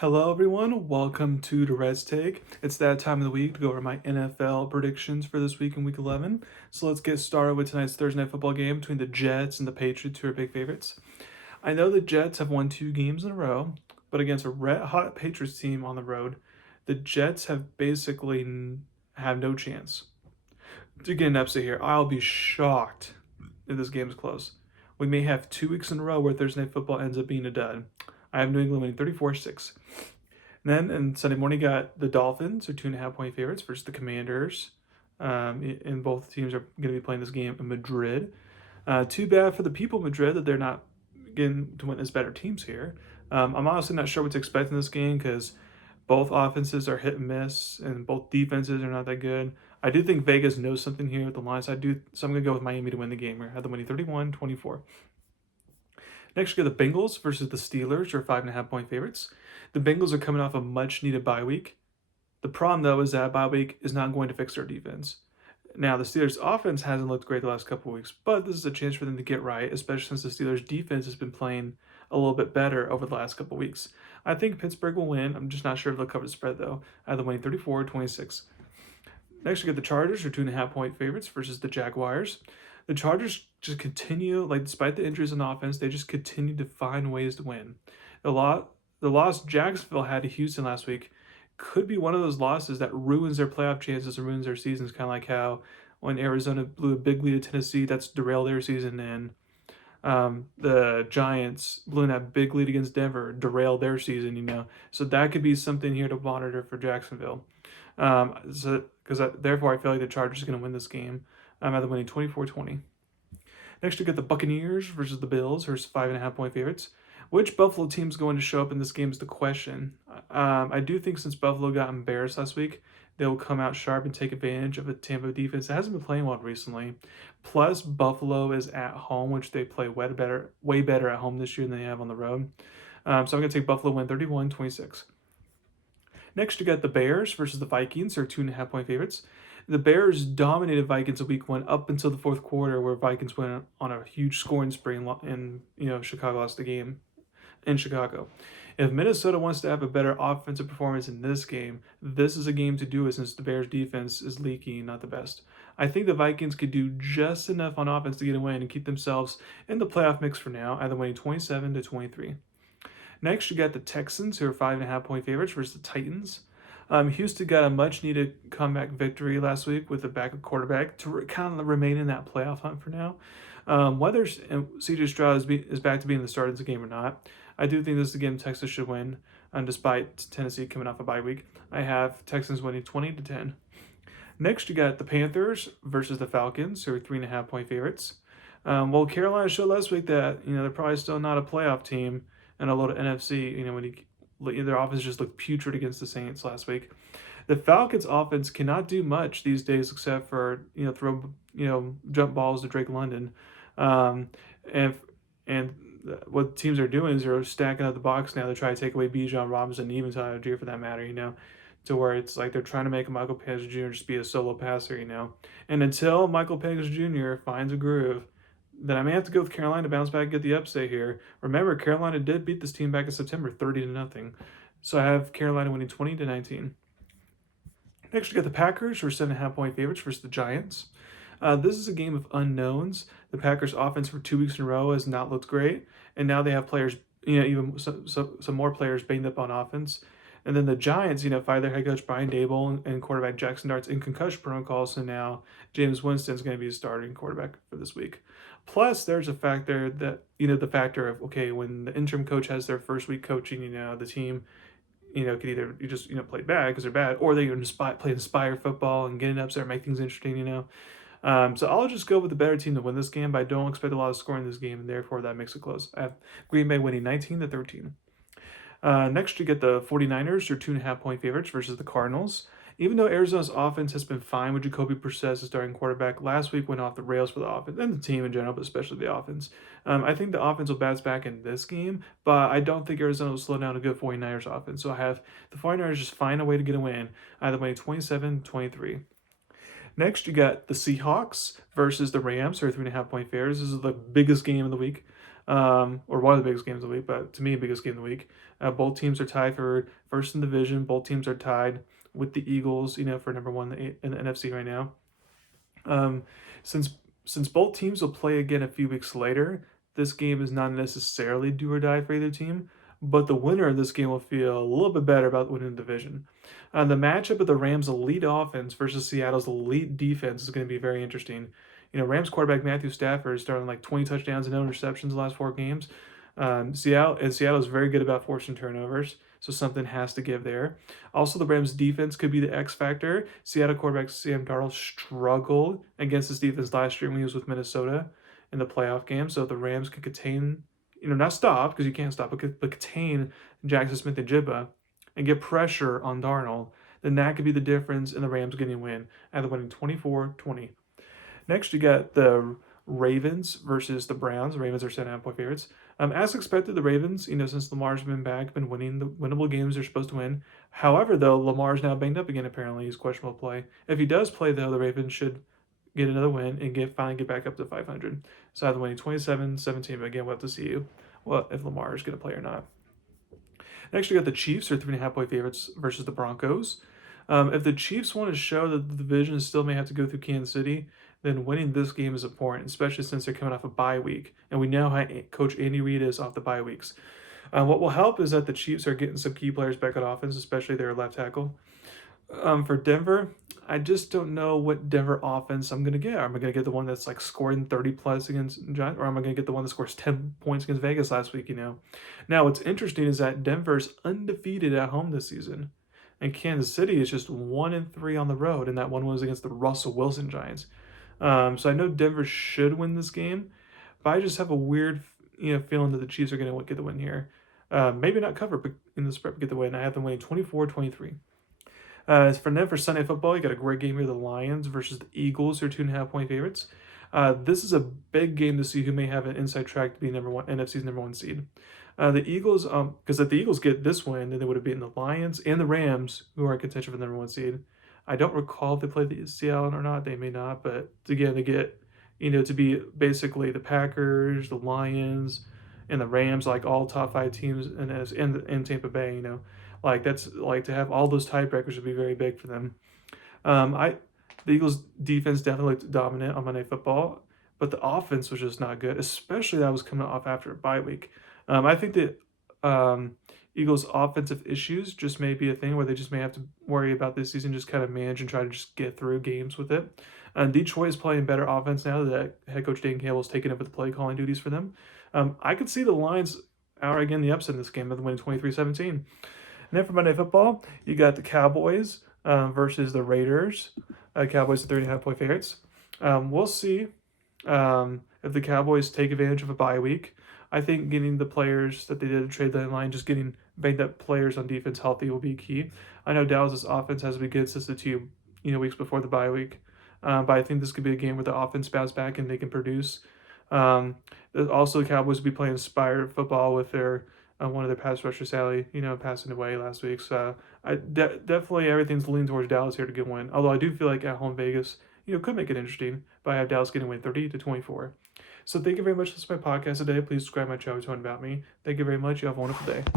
Hello, everyone. Welcome to Durrett's Take. It's that time of the week to go over my NFL predictions for this week in Week 11. So let's get started with tonight's Thursday Night Football game between the Jets and the Patriots, who are big favorites. I know the Jets have won 2 games in a row, but against a red-hot Patriots team on the road, the Jets have basically have no chance to get an upset here. I'll be shocked if this game is close. We may have 2 weeks in a row where Thursday Night Football ends up being a dud. I have New England winning 34-6. Then on Sunday morning, got the Dolphins, who are 2.5 point favorites, versus the Commanders. And both teams are going to be playing this game in Madrid. Too bad for the people of Madrid that they're not getting to win as better teams here. I'm honestly not sure what to expect in this game because both offenses are hit and miss, and both defenses are not that good. I do think Vegas knows something here with the lines. So I'm going to go with Miami to win the game here. I have them winning 31-24. Next, we got the Bengals versus the Steelers, who are 5.5 point favorites. The Bengals are coming off a much needed bye week. The problem, though, is that bye week is not going to fix their defense. Now, the Steelers' offense hasn't looked great the last couple of weeks, but this is a chance for them to get right, especially since the Steelers' defense has been playing a little bit better over the last couple of weeks. I think Pittsburgh will win. I'm just not sure if they'll cover the spread, though. I have them winning 34-26. Next, we get the Chargers, who are 2.5 point favorites, versus the Jaguars. The Chargers just continue, like despite the injuries on offense, they just continue to find ways to win. The loss Jacksonville had to Houston last week could be one of those losses that ruins their playoff chances and ruins their seasons, kind of like how when Arizona blew a big lead to Tennessee, that's derailed their season, and the Giants blew that big lead against Denver, derailed their season. So that could be something here to monitor for Jacksonville. Therefore, I feel like the Chargers are going to win this game. I'm either winning 24-20. Next, we get the Buccaneers versus the Bills, who are 5.5 point favorites. Which Buffalo team is going to show up in this game is the question. I do think since Buffalo got embarrassed last week, they will come out sharp and take advantage of a Tampa defense that hasn't been playing well recently. Plus, Buffalo is at home, which they play way better at home this year than they have on the road. So I'm going to take Buffalo win 31-26. Next, you got the Bears versus the Vikings, who are 2.5 point favorites. The Bears dominated Vikings in week 1 up until the fourth quarter, where Vikings went on a huge scoring spree and Chicago lost the game in Chicago. If Minnesota wants to have a better offensive performance in this game, this is a game to do it since the Bears' defense is leaky, not the best. I think the Vikings could do just enough on offense to get a win and keep themselves in the playoff mix for now, either winning 27-23. Next, you got the Texans, who are 5.5 point favorites, versus the Titans. Houston got a much needed comeback victory last week with a backup quarterback to kind of remain in that playoff hunt for now. Whether CJ Stroud is back to being the starter of the game or not, I do think this is a game Texas should win, despite Tennessee coming off a bye week. I have Texans winning 20-10. Next, you got the Panthers versus the Falcons, who are 3.5 point favorites. Carolina showed last week that they're probably still not a playoff team and a lot of NFC. When their offense just looked putrid against the Saints last week. The Falcons' offense cannot do much these days except for throw jump balls to Drake London, and what teams are doing is they're stacking up the box now to try to take away Bijan Robinson and even Tyler Algier for that matter. To where it's like they're trying to make Michael Penix Jr. just be a solo passer. And until Michael Penix Jr. finds a groove, then I may have to go with Carolina to bounce back and get the upset here. Remember, Carolina did beat this team back in September 30-0. So I have Carolina winning 20-19. Next, we got the Packers, who are 7.5 point favorites versus the Giants. This is a game of unknowns. The Packers' offense for 2 weeks in a row has not looked great, and now they have players, even some more players banged up on offense. And then the Giants, fired their head coach Brian Dable and quarterback Jackson Dart's in concussion protocol, so now James Winston's going to be a starting quarterback for this week. Plus, there's a factor that, the factor of, okay, when the interim coach has their first week coaching, the team, could either you just, play bad because they're bad, or they can play inspire football and get it upset and make things interesting. So I'll just go with the better team to win this game, but I don't expect a lot of scoring in this game, and therefore that makes it close. I have Green Bay winning 19-13. Next, you get the 49ers, who are 2.5 point favorites versus the Cardinals. Even though Arizona's offense has been fine with Jacoby Brissett as starting quarterback, last week went off the rails for the offense and the team in general, but especially the offense. I think the offense will bounce back in this game, but I don't think Arizona will slow down a good 49ers offense. So I have the 49ers just find a way to get a win, either winning 27-23. Next, you got the Seahawks versus the Rams, who are 3.5 point favorites. This is the biggest game of the week. or one of the biggest games of the week, but to me, biggest game of the week. Both teams are tied for first in the division. Both teams are tied with the Eagles, for number one in the NFC right now. Um, since since both teams will play again a few weeks later, this game is not necessarily do or die for either team, but the winner of this game will feel a little bit better about winning the division. The matchup of the Rams' elite offense versus Seattle's elite defense is going to be very interesting. Rams quarterback Matthew Stafford is starting like 20 touchdowns and no interceptions the last 4 games. Seattle is very good about forcing turnovers, so something has to give there. Also, the Rams' defense could be the X factor. Seattle quarterback Sam Darnold struggled against this defense last year when he was with Minnesota in the playoff game. So if the Rams could contain, not stop because you can't stop, but contain Jackson Smith and Jibba and get pressure on Darnold, then that could be the difference in the Rams getting a win, either winning 24-20. Next, you got the Ravens versus the Browns. The Ravens are 7.5-point favorites. As expected, the Ravens, since Lamar's been back, been winning the winnable games they're supposed to win. However, though, Lamar's now banged up again, apparently. He's questionable to play. If he does play, though, the Ravens should get another win and finally get back up to 500. So either winning 27-17, but again, we'll have to see if Lamar is going to play or not. Next, you got the Chiefs, are 3.5-point favorites versus the Broncos. If the Chiefs want to show that the division still may have to go through Kansas City, then winning this game is important, especially since they're coming off a bye week. And we know how Coach Andy Reid is off the bye weeks. What will help is that the Chiefs are getting some key players back on offense, especially their left tackle. For Denver, I just don't know what Denver offense I'm going to get. Am I going to get the one that's like scoring 30 plus against Giants, or am I going to get the one that scores 10 points against Vegas last week, Now, what's interesting is that Denver's undefeated at home this season. And Kansas City is just 1-3 on the road, and that one was against the Russell Wilson Giants. So I know Denver should win this game, but I just have a weird, feeling that the Chiefs are going to get the win here. Maybe not cover, but in the spread get the win. I have them winning 24-23. As for for Sunday football, you got a great game here: the Lions versus the Eagles, who are 2.5-point favorites. This is a big game to see who may have an inside track to be NFC's number one seed. The Eagles, because if the Eagles get this win, then they would have beaten the Lions and the Rams, who are in contention for the number one seed. I don't recall if they played the Seattle or not. They may not, but again, they get, to be basically the Packers, the Lions, and the Rams, like all top 5 teams in Tampa Bay. Like that's like to have all those tiebreakers would be very big for them. The Eagles' defense definitely looked dominant on Monday Football, but the offense was just not good, especially that was coming off after a bye week. I think that Eagles' offensive issues just may be a thing where they just may have to worry about this season, just kind of manage and try to just get through games with it. Detroit is playing better offense now that head coach Dan Campbell is taking over the play calling duties for them. I could see the Lions out again the upset in this game, of winning 23-17. And then for Monday Football, you got the Cowboys versus the Raiders. Cowboys are 3.5-point favorites. We'll see if the Cowboys take advantage of a bye week. I think getting the players that they did at trade deadline, just getting banged up players on defense healthy will be key. I know Dallas' offense has been good since the 2 weeks before the bye week, but I think this could be a game where the offense bounce back and they can produce. Also, the Cowboys will be playing inspired football with their one of their pass rushers, Sally, passing away last week. So definitely everything's leaning towards Dallas here to get a win. Although I do feel like at home Vegas, could make it interesting, but I have Dallas getting a win 30-24. So thank you very much for listening to my podcast today. Please subscribe to my channel to learn about me. Thank you very much. You have a wonderful day.